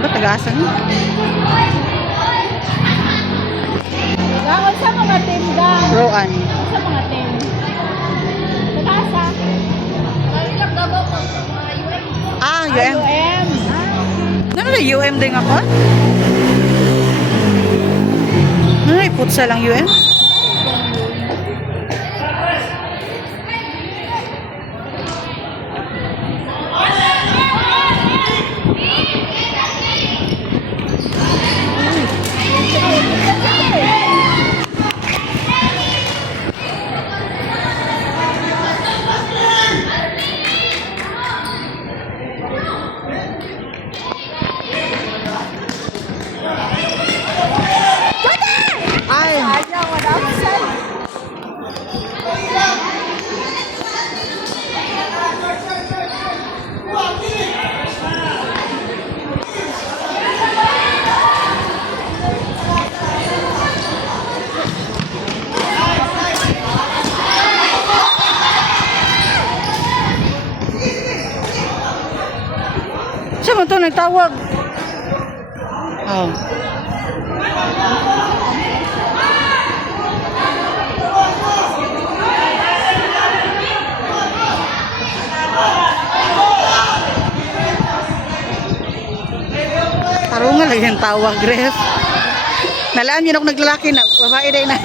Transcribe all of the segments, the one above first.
Ba, taga-asa niyo? Gawal sa mga tinda. Roan. Sa mga tin. Nagasa. Kailang gabaw ko sa mga UM. Ah, UM. UM. Ano na UM din ako? Ano na iputsa lang UM? Ay, Ayaw, wala ako sa. siya mo to nagtawag. Oh. Tarungan lagi ang tawag, Gref. Nalaan yun ako naglalaki na. Babae day na.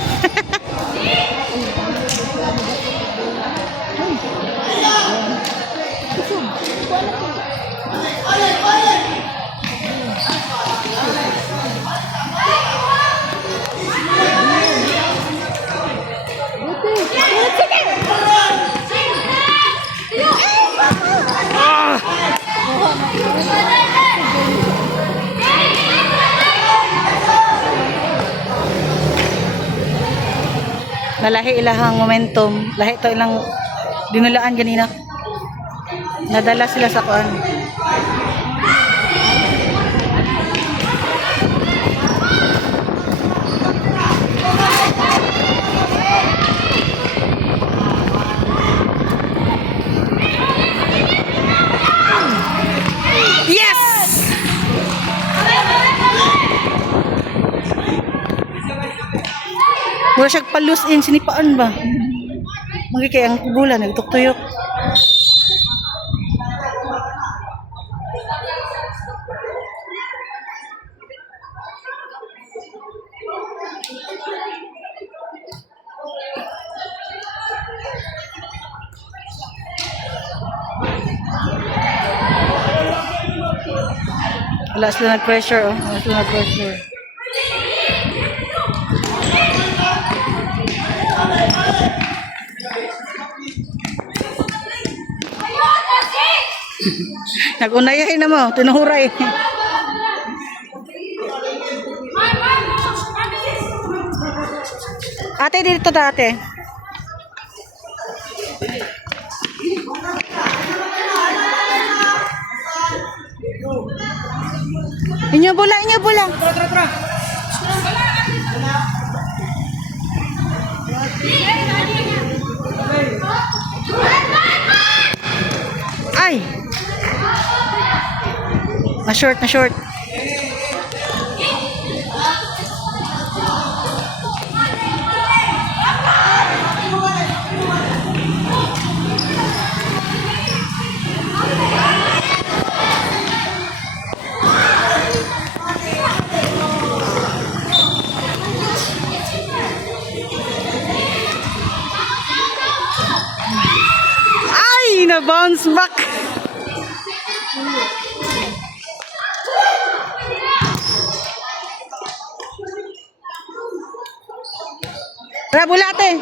Nalahi ilahang momentum. Lahi to ilang dinulaan ganina. Nadala sila sa kuan. Yes! Mura siya palus in sinipaan ba? Magi kay ang kubulan nagtuktuyok. Wala sila nag-pressure, oh. Wala sila nag-pressure. Nagunayahin na mo, tinuhuray. Ate, dito ta, ate. Inyo bula, inyo bula. Ay! Na-short, na-short. Ay! Na-bounce back! Tara, bulate.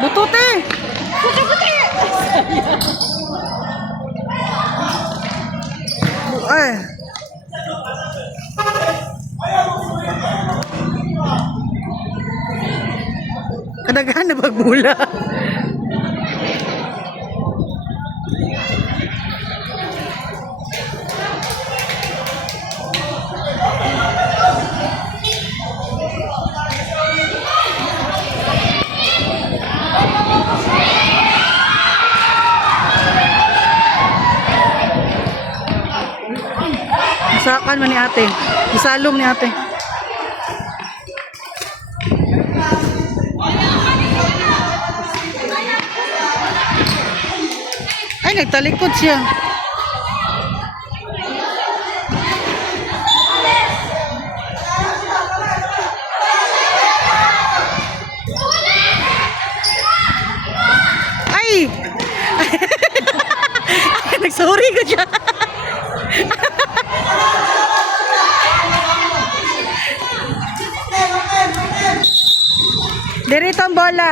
Butote. Butote. Ay. Kadaghan na pagbula. Isakan man ni ate. Isalom ni ate. Ay, nagtalikod siya. Ay! Nagsorry ko siya. Dirito ang bola.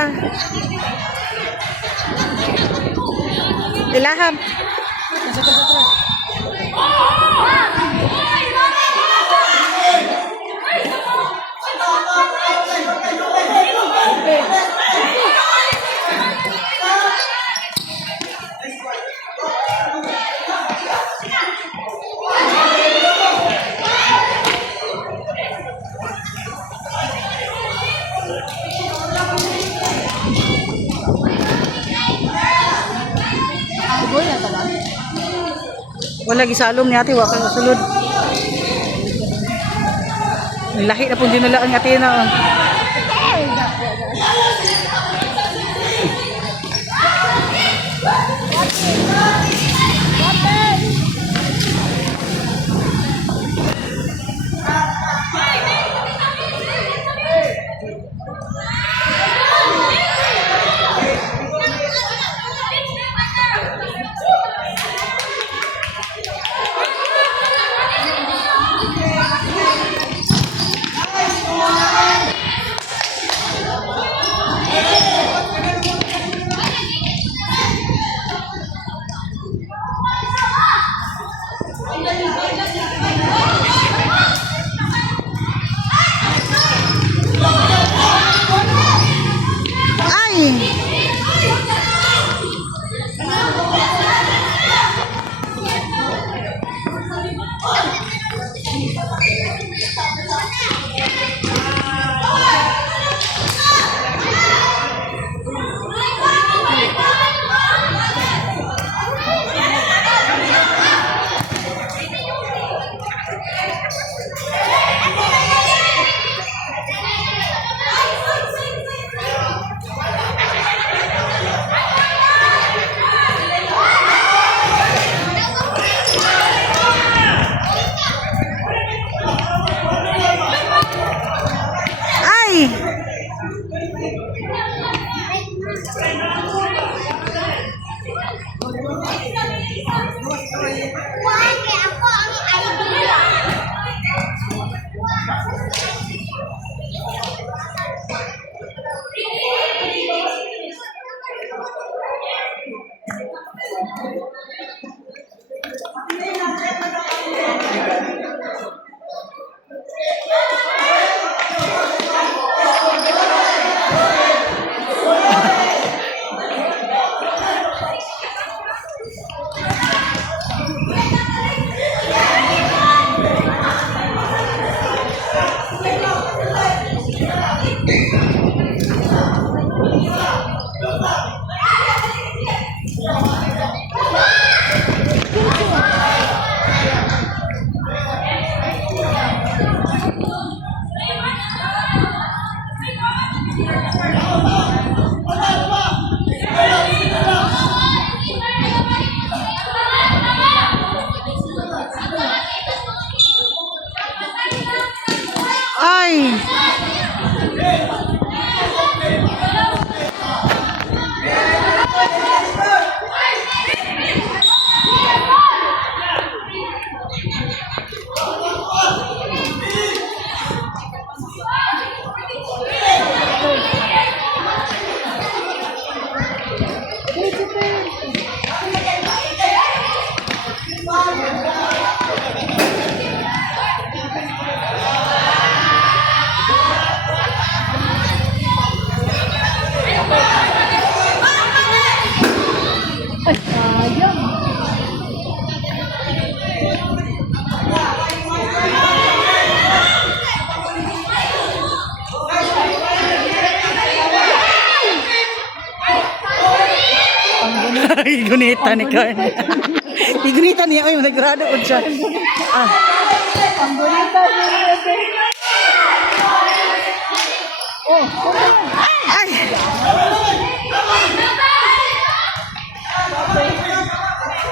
Ilaham. Wala gisalom ni ate, wala kang sulod. Lahi na pong dinulaan ni ate na. Gunita ni Karen. Gunita niya. Ay, nag-grado ko siya. Ah. Ang bonita niya. Oh, Ay!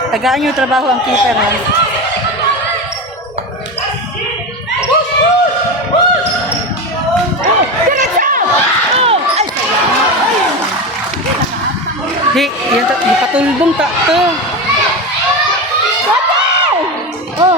Tagaan yung trabaho ang keeper, ha? Di, yan to, di patulbong ta to. oh,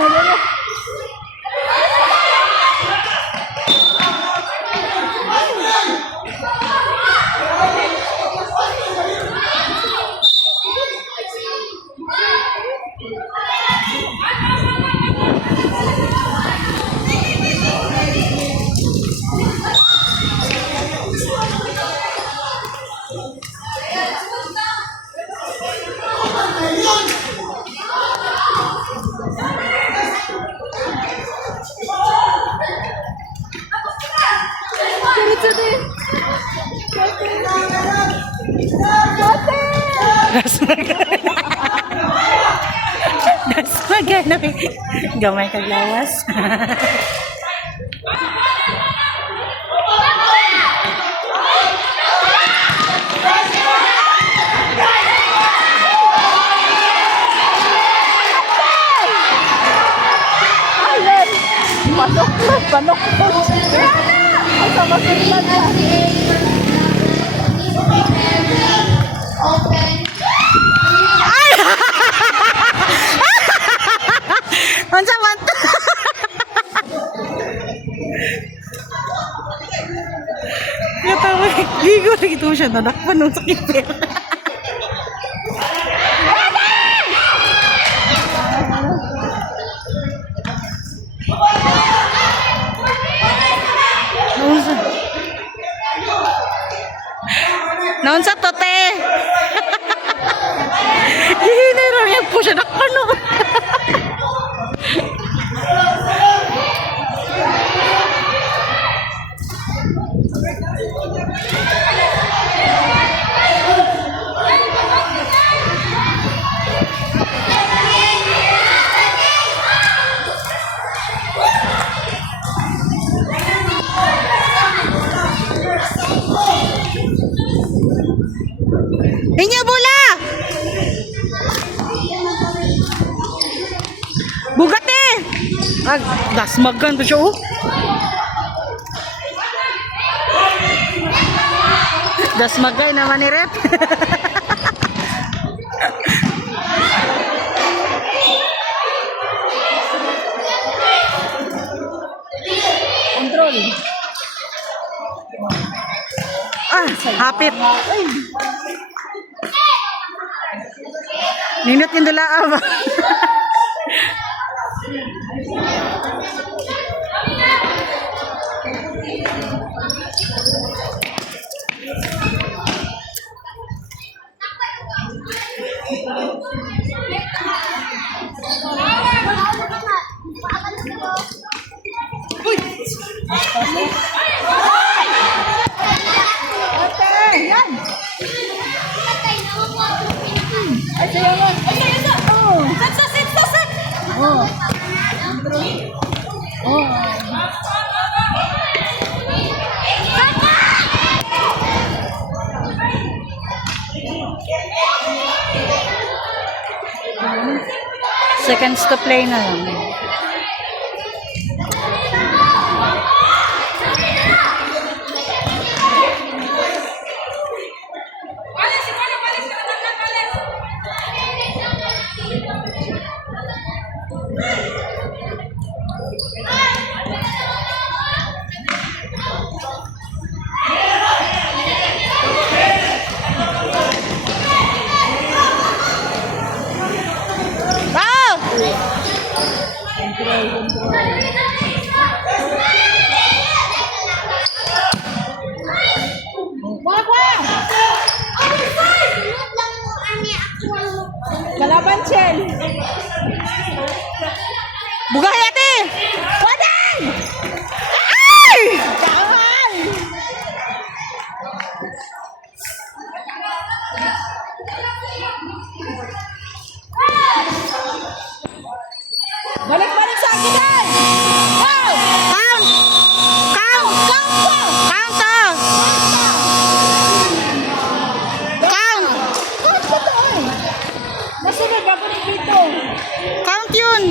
Das magana. Das magana. Gamay kag lawas. Ayan! Panok! Ang sama sila na. Unsa man to? Katawa, ligo lagi to siya nadakpan nung sa keeper. Naunsa? Naunsa to, te? Hihinira niya po siya nakpan no. Inyo bola! Bugate! Dasmagan to siya oh. Dasmagay naman ni Rep. Control. Hapit. Ninot yung dulaab. Seconds to play na lang. mo. Count yun.